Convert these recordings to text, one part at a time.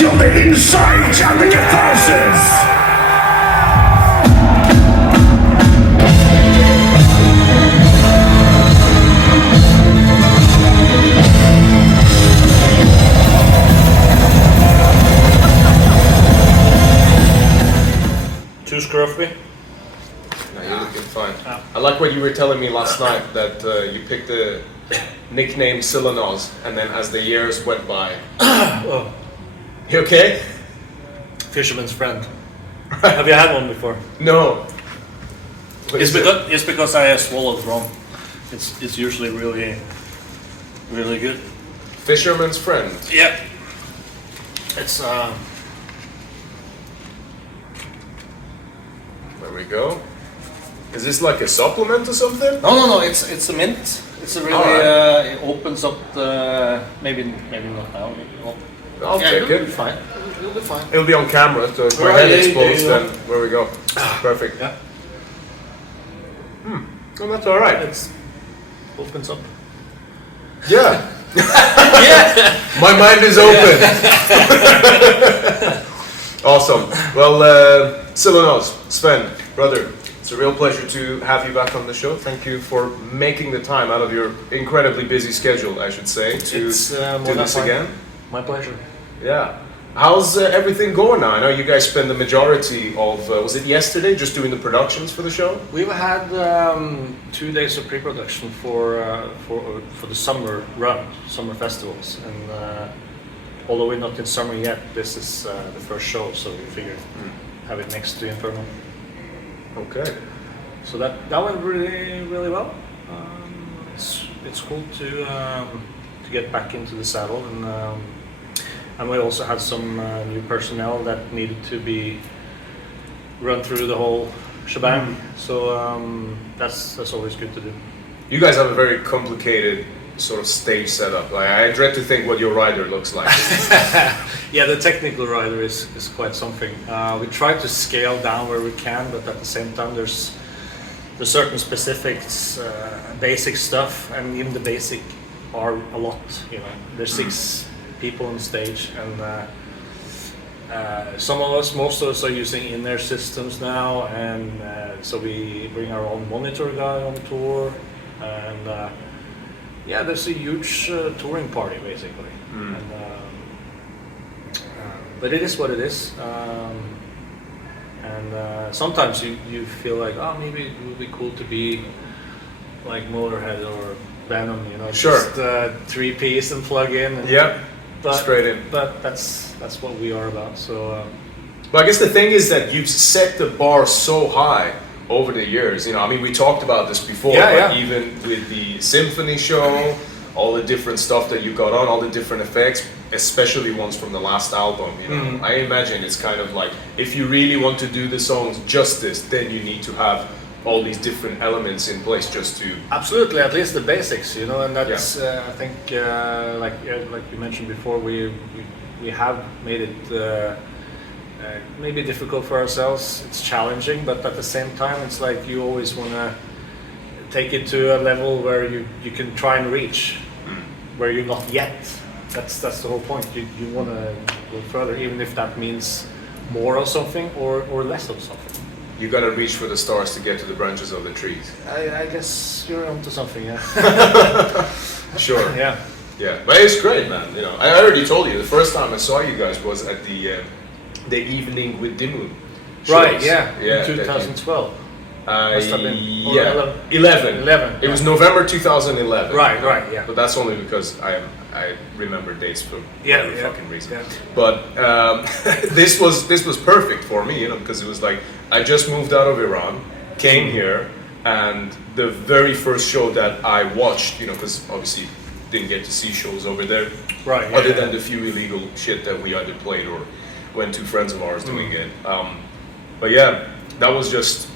Feel the insight and the catharsis. Too scruffy? No, you're looking fine. I like what you were telling me last night, that you picked the nickname Silenoz, and then as the years went by... Oh. You okay? Fisherman's friend. Have you had one before? No. It's because I swallowed wrong. It's usually really good. Fisherman's friend? Yeah. It's There we go. Is this like a supplement or something? No. It's a mint. It's a really it opens up the maybe not now. I'll take it'll it. Be fine. It'll be fine. It'll be on camera, so if my Right, head exposed, yeah. then where we go. Perfect. Yeah. Well, that's all right. It opens up. Yeah. Yeah. My mind is open. Awesome. Well, Silenoz, Sven, brother, it's a real pleasure to have you back on the show. Thank you for making the time out of your incredibly busy schedule, I should say, to do this again. My pleasure. Yeah. How's everything going now? I know you guys spend the majority of, was it yesterday, just doing the productions for the show? We've had 2 days of pre-production for the summer run, summer festivals, and although we're not in summer yet, this is the first show, so we figured have it next to Inferno. Okay. So that went really well. It's cool to get back into the saddle, and we also had some new personnel that needed to be run through the whole shebang. So that's always good to do. You guys have a very complicated sort of stage setup. Like, I dread to think what your rider looks like. Yeah, the technical rider is quite something. We try to scale down where we can, but at the same time there's certain specifics, basic stuff, and even the basic are a lot. You know, there's 6 people on stage, and most of us are using in-ear systems now, and so we bring our own monitor guy on tour, and yeah, there's a huge touring party basically. And, but it is what it is, and sometimes you feel like, oh, maybe it would be cool to be like Motorhead or Venom, you know, Sure. just 3-piece and plug in. And, Yep. but, Straight in. But that's what we are about. So. But I guess the thing is that you've set the bar so high over the years. You know, I mean, we talked about this before, but even with the symphony show, all the different stuff that you got on, all the different effects, especially ones from the last album, you know, I imagine it's kind of like, if you really want to do the songs justice, then you need to have all these different elements in place just to... Absolutely, at least the basics, you know, and that's, I think, like you mentioned before, we have made it maybe difficult for ourselves. It's challenging, but at the same time, it's like you always want to take it to a level where you can try and reach, where you're not yet. That's the whole point. You want to go further, even if that means more of something or less of something. You gotta reach for the stars to get to the branches of the trees. I guess you're onto something, yeah. Sure. Yeah. Yeah, but it's great, man. You know, I already told you the first time I saw you guys was at the evening with DIMMU. Right. Yeah. Yeah. In 2012. Must have been. Yeah. 11. It was November 2011. Right. Yeah. But that's only because I remember dates for whatever fucking reason. Yeah. But this was perfect for me, you know, because it was like I just moved out of Iran, came here, and the very first show that I watched, you know, because obviously didn't get to see shows over there, right? Other than the few illegal shit that we either played or went to friends of ours doing it. But yeah, that was just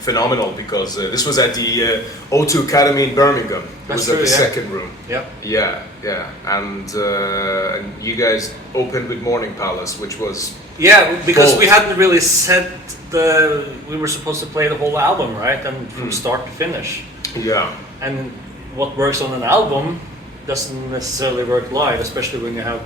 phenomenal because this was at the O2 Academy in Birmingham. It was at the second room. Yep. Yeah, and you guys opened with Morning Palace, which was because bold. we hadn't really set we were supposed to play the whole album, right, and from start to finish. Yeah. And what works on an album doesn't necessarily work live, especially when you have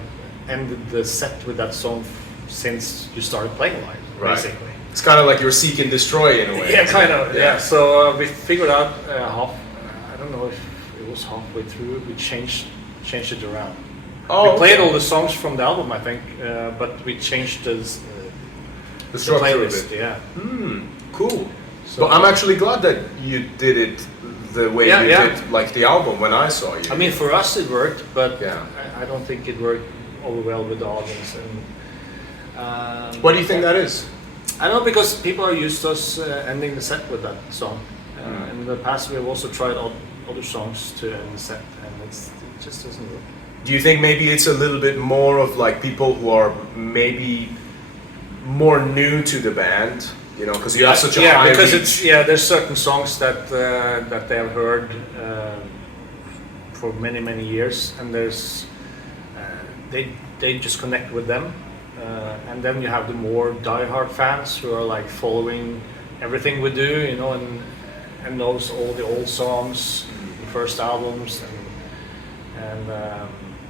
ended the set with that song since you started playing live, basically. It's kind of like you're Seek and Destroy in a way. Yeah, kind of. Yeah. So we figured out I don't know if it was halfway through. We changed it around. We played all the songs from the album, I think, but we changed the structure playlist. of it. Yeah. Cool. So I'm actually glad that you did it the way you did, like the album when I saw you. I mean, for us it worked, but I don't think it worked over well with the audience. And what do you think that is? I don't know, because people are used to us ending the set with that song. In the past, we have also tried other songs to end the set, and it just doesn't work. Do you think maybe it's a little bit more of like people who are maybe more new to the band? You know, because you have such a high because reach. there's certain songs that they have heard for many years, and there's they just connect with them, and then you have the more diehard fans who are like following everything we do, you know, and knows all the old songs, the first albums, and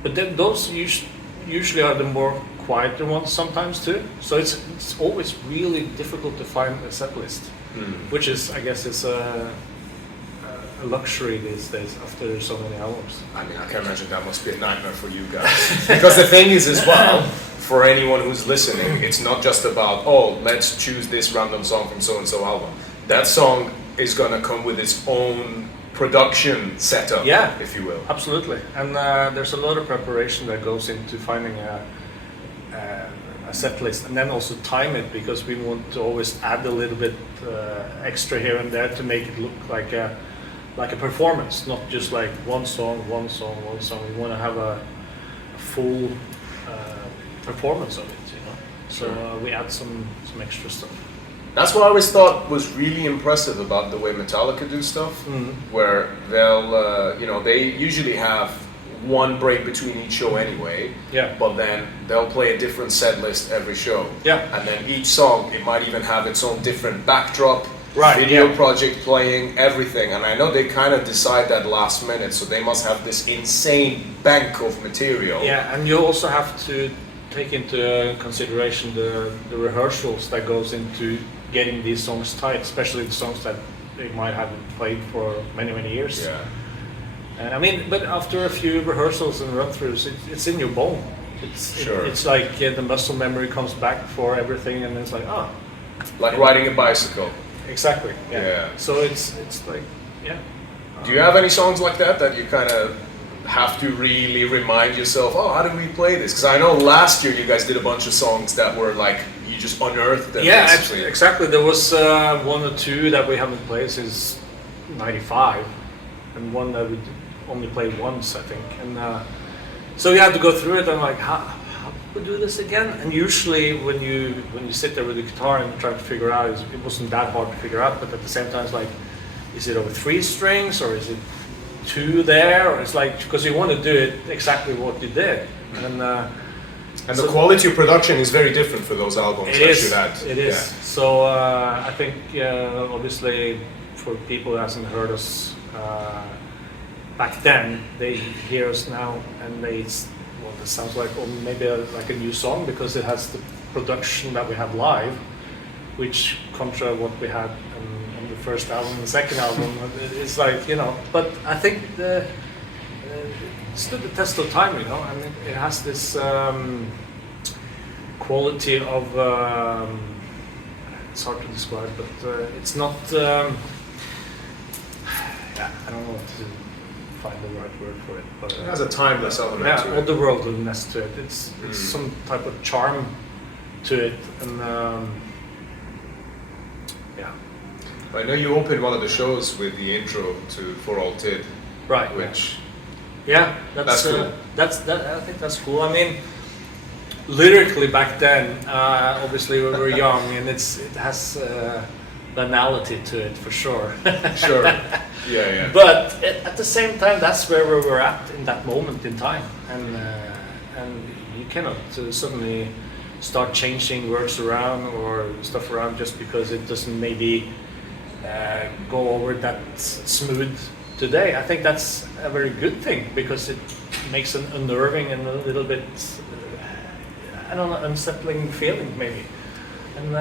but then those usually are the more quieter ones sometimes too. So it's always really difficult to find a set list, which is, I guess, is a luxury these days after so many albums. I mean, I can imagine that must be a nightmare for you guys. Because the thing is as well, for anyone who's listening, it's not just about, let's choose this random song from so-and-so album. That song is gonna come with its own production setup, if you will. Absolutely. And there's a lot of preparation that goes into finding a set list, and then also time it, because we want to always add a little bit extra here and there to make it look like a performance, not just like one song. We want to have a full performance of it, you know. So we add some extra stuff. That's what I always thought was really impressive about the way Metallica do stuff, where they'll, they usually have one break between each show anyway, but then they'll play a different set list every show. And then each song, it might even have its own different backdrop, video project playing, everything. And I know they kind of decide that last minute, so they must have this insane bank of material. Yeah, and you also have to take into consideration the rehearsals that goes into getting these songs tight, especially the songs that they might have played for many years. And I mean, but after a few rehearsals and run-throughs, it's in your bone. It's like the muscle memory comes back for everything, and it's like, like riding a bicycle. Exactly. So it's like, Do you have any songs like that you kind of have to really remind yourself, how did we play this? Because I know last year you guys did a bunch of songs that were like, you just unearthed them. Exactly. There was one or two that we haven't played since '95, and one that we only played once, I think. And so you have to go through it and like, how do we do this again? And usually when you sit there with the guitar and try to figure out, it wasn't that hard to figure out, but at the same time it's like, is it over 3 strings or is it 2 there? Or it's like, because you want to do it exactly what you did. And the quality of production is very different for those albums. It is. So I think obviously for people who hasn't heard us back then, they hear us now and this sounds like maybe like a new song, because it has the production that we have live, which contra what we had on the first album and the second album. It's like, you know, but I think it stood the test of time, you know. I mean, it has this quality of it's hard to describe, but it's not I don't know what to find the right word for it, but it has a timeless element to it. Otherworldliness to it. It's some type of charm to it, and I know you opened one of the shows with the intro to For All Tid, right? Which that's cool. I think that's cool. I mean, lyrically back then, obviously we were young, and it has banality to it for sure. Sure. Yeah. But at the same time, that's where we were at in that moment in time, and you cannot suddenly start changing words around or stuff around just because it doesn't maybe go over that smooth today. I think that's a very good thing, because it makes it unnerving and a little bit I don't know, unsettling feeling maybe. And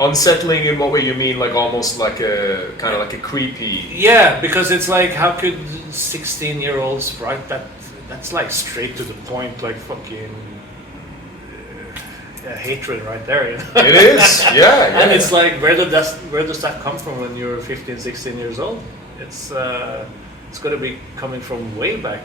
unsettling in what way you mean? Like almost like a kind of like a creepy. Yeah, because it's like, how could 16-year-olds write that? That's like straight to the point, like fucking hatred right there. You know? It is, yeah. And it's like, where does that come from when you're 15, 16 years old? It's got to be coming from way back.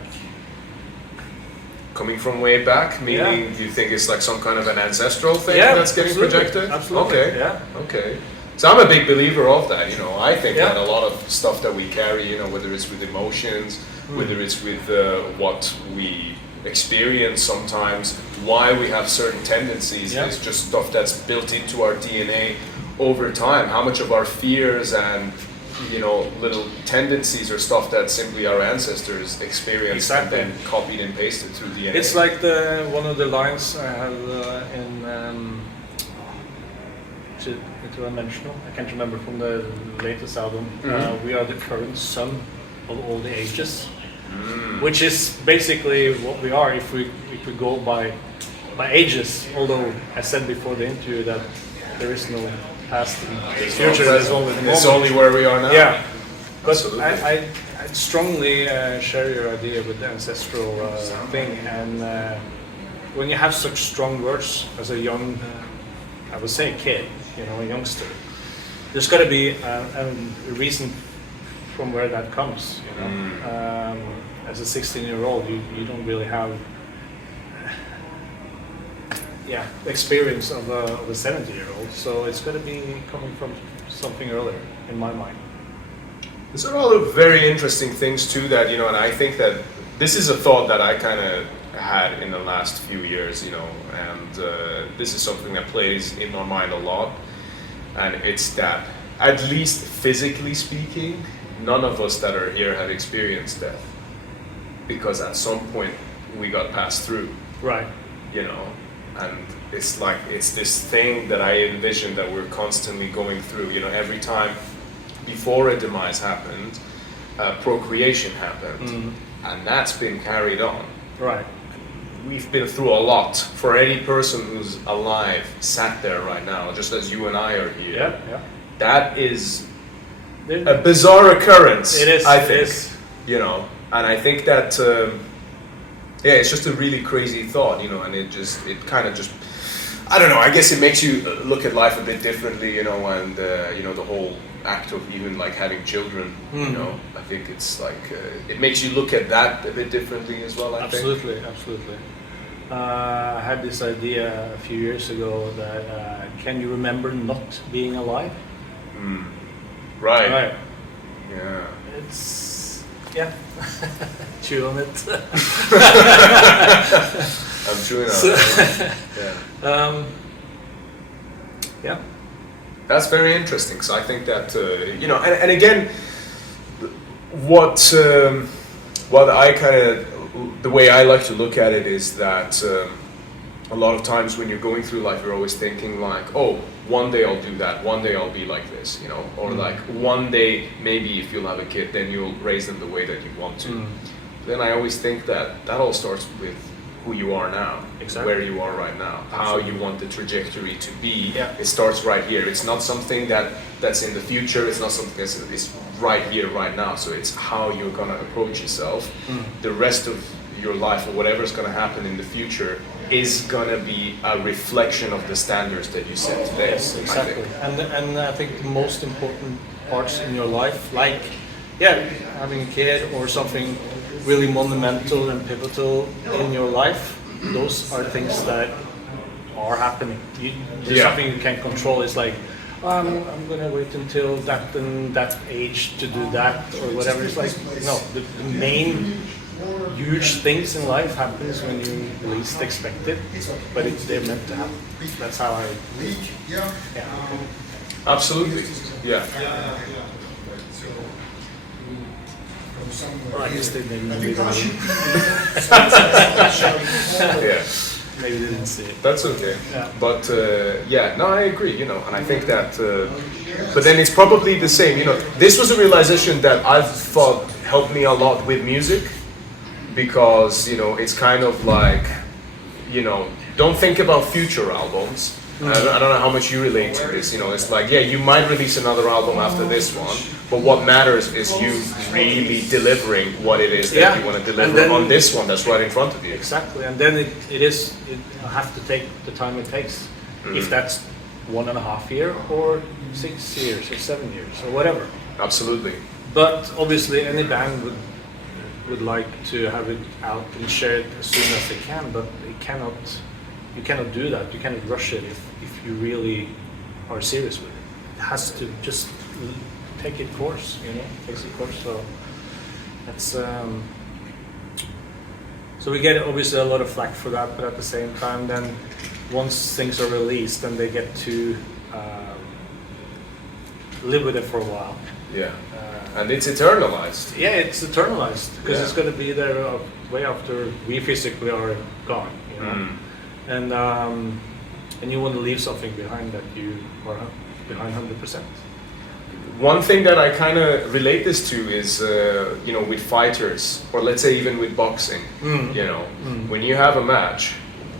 Coming from way back, meaning you think it's like some kind of an ancestral thing that's getting absolutely, projected? Absolutely. Okay. Yeah. Okay. So I'm a big believer of that. You know, I think that a lot of stuff that we carry, you know, whether it's with emotions, whether it's with what we experience sometimes, why we have certain tendencies, is just stuff that's built into our DNA over time. How much of our fears and little tendencies or stuff that simply our ancestors experienced and then copied and pasted through DNA. It's like one of the lines I have in Interdimensional. I can't remember, from the latest album. We are the current sum of all the ages, which is basically what we are if we go by ages. Although I said before the interview that there is no past and future, there's only the moment. It's only where we are now. Yeah, but I strongly share your idea with the ancestral thing, and when you have such strong words as a young, I would say kid, a youngster, there's got to be a reason from where that comes. As a 16-year-old, you don't really have experience of a 70-year-old, so it's got to be coming from something earlier, in my mind. There's a lot of very interesting things too that, and I think that this is a thought that I kind of had in the last few years, and this is something that plays in my mind a lot, and it's that, at least physically speaking, none of us that are here have experienced death, because at some point we got passed through. Right. And it's like, it's this thing that I envision that we're constantly going through. Every time before a demise happened, procreation happened, and that's been carried on. Right. We've been through a lot. For any person who's alive, sat there right now, just as you and I are here, that is a bizarre occurrence. It is. I think. It is. And I think that. It's just a really crazy thought, and it kind of just, I don't know, I guess it makes you look at life a bit differently, and, the whole act of even like having children, I think it's like, it makes you look at that a bit differently as well, I think. Absolutely. I had this idea a few years ago that, can you remember not being alive? Right. Yeah. It's, chew on it. I'm chewing on it. That's very interesting. So I think that and again, what I kind of, the way I like to look at it is that a lot of times when you're going through life, you're always thinking like, oh, one day I'll do that, one day I'll be like this, or like one day maybe if you'll have a kid, then you'll raise them the way that you want to. Then I always think that all starts with who you are now, where you are right now, how you want the trajectory to be. It starts right here. It's not something that's in the future. It's not something it's right here, right now. So it's how you're gonna approach yourself. The rest of your life, or whatever's gonna happen in the future, is gonna be a reflection of the standards that you set today. Yes, exactly. And I think the most important parts in your life, like having a kid or something really monumental and pivotal in your life, those are things that are happening. There's something you can't control. It's like, I'm gonna wait until that and that age to do that or whatever. It's like, no, the main huge things in life happens when you least expect it, but they're meant to happen. That's how I. Absolutely. Yeah. Well, I guess they maybe maybe they didn't see it. That's okay. Yeah. But I agree. And I think that. But then it's probably the same. This was a realization that I've thought helped me a lot with music, because it's kind of like, don't think about future albums. I don't know how much you relate to this. You know, it's like, yeah, you might release another album after this one, but what matters is you really delivering what it is that you want to deliver on this one that's right in front of you. Exactly, and then you have to take the time it takes. If that's 1.5 years or 6 years or 7 years or whatever. Absolutely. But obviously, any band would like to have it out and share it as soon as they can, but you cannot do that. You cannot rush it if you really are serious with it. It has to just take its course, takes its course. So that's so we get obviously a lot of flack for that, but at the same time, then once things are released, then they get to live with it for a while. Yeah. And it's eternalized. Yeah, it's eternalized because it's going to be there way after we physically are gone. And you want to leave something behind that you are behind 100%. One thing that I kind of relate this to is, with fighters, or let's say even with boxing, when you have a match,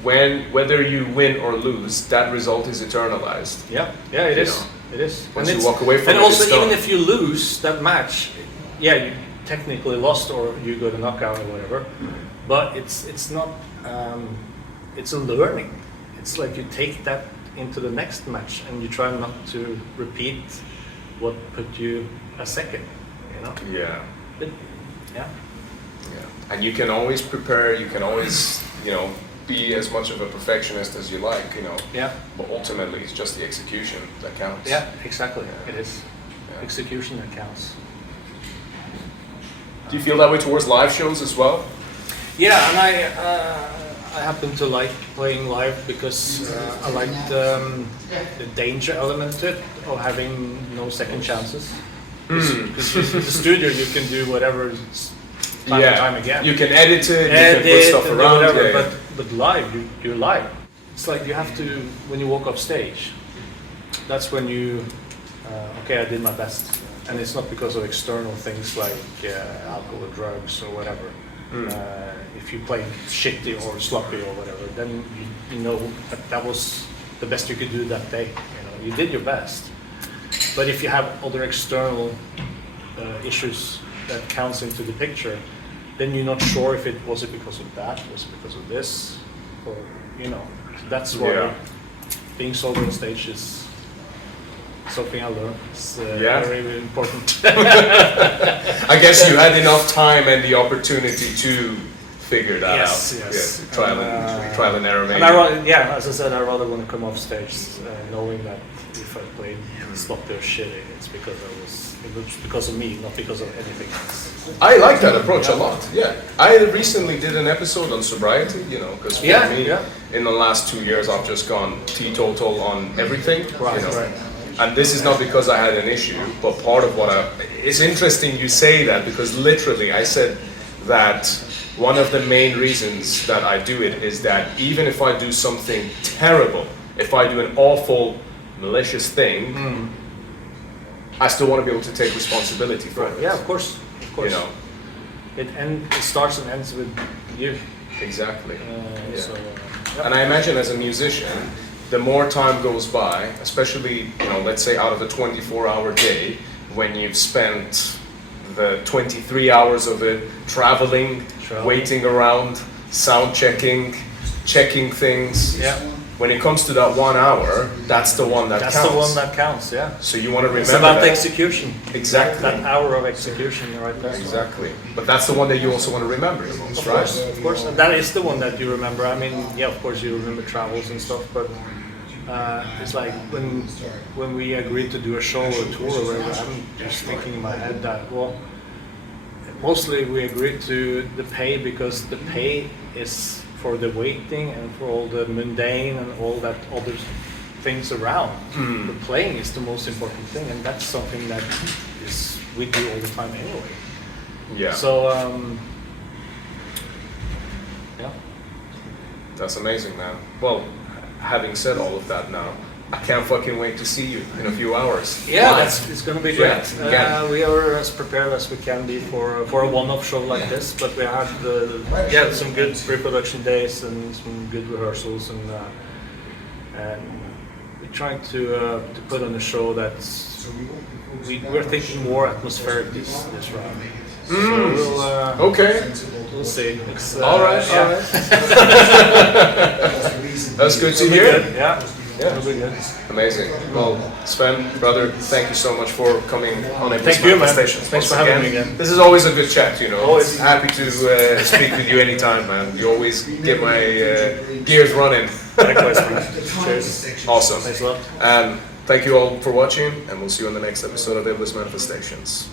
whether you win or lose, that result is eternalized. Yeah, it is. It is. Once you walk away from it, and also, even if you lose that match, you technically lost or you got a knockout or whatever, but it's not. It's a learning. It's like you take that into the next match and you try not to repeat what put you a second. Yeah. But, And you can always prepare. You can always, be as much of a perfectionist as you like, Yeah. But ultimately, it's just the execution that counts. Yeah, exactly. It is execution that counts. Do you feel that way towards live shows as well? Yeah, and I happen to like playing live because I like the danger element to it, of having no second chances. Because in the studio you can do whatever time and time again. You can edit it, you can put stuff around. Whatever, but live, you're live. It's like you have to, when you walk off stage, that's when you, I did my best. And it's not because of external things like alcohol or drugs or whatever. If you play shitty or sloppy or whatever, then you know that was the best you could do that day. You did your best. But if you have other external issues that counts into the picture, then you're not sure if it was because of that, was it because of this, or that's why being sober on stage is something I learned. It's very, very important. I guess you had enough time and the opportunity to figure that out. Yes. Trial and error, maybe. And as I said, I rather want to come off stage knowing that if I played sloppy or shitty, it was because of me, not because of anything else. I like that approach a lot. Yeah, I recently did an episode on sobriety. Because for me, in the last 2 years, I've just gone teetotal on everything. Right. And this is not because I had an issue, but part of it's interesting you say that, because literally I said that one of the main reasons that I do it is that even if I do something terrible, if I do an awful, malicious thing, I still want to be able to take responsibility for it. Yeah, of course. It starts and ends with you. Exactly. And I imagine as a musician, the more time goes by, especially, let's say out of a 24-hour day, when you've spent the 23 hours of it traveling, waiting around, sound checking things. Yeah. When it comes to that 1 hour, that's the one that counts. That's the one that counts, yeah. So you want to remember it's about that. execution. Exactly. That hour of execution right there. Exactly. But that's the one that you also want to remember the most, right? Of course. And that is the one that you remember. I mean, of course you remember travels and stuff, but it's like when we agreed to do a show or a tour or whatever, I'm just thinking in my head that, mostly we agreed to the pay because the pay is for the waiting and for all the mundane and all that other things around. The playing is the most important thing, and that's something that we do all the time anyway. Yeah. So, That's amazing, man. Well, having said all of that now, I can't fucking wait to see you in a few hours. Yeah, it's going to be great. Yeah. We are as prepared as we can be for a one-off show like this, but we had some good pre-production days and some good rehearsals, and we're trying to put on a show that's we're thinking more atmospheric this round. So we'll see. It's, all right. That's good to hear. Yeah. It'll be good. Amazing. Well, Sven, brother, thank you so much for coming on Iblis Manifestations. Thanks for having me again. This is always a good chat, you know. Always happy to speak with you anytime, man. You always get my gears running. Likewise, man. Cheers. Awesome. Thanks a lot. And thank you all for watching, and we'll see you on the next episode of Iblis Manifestations.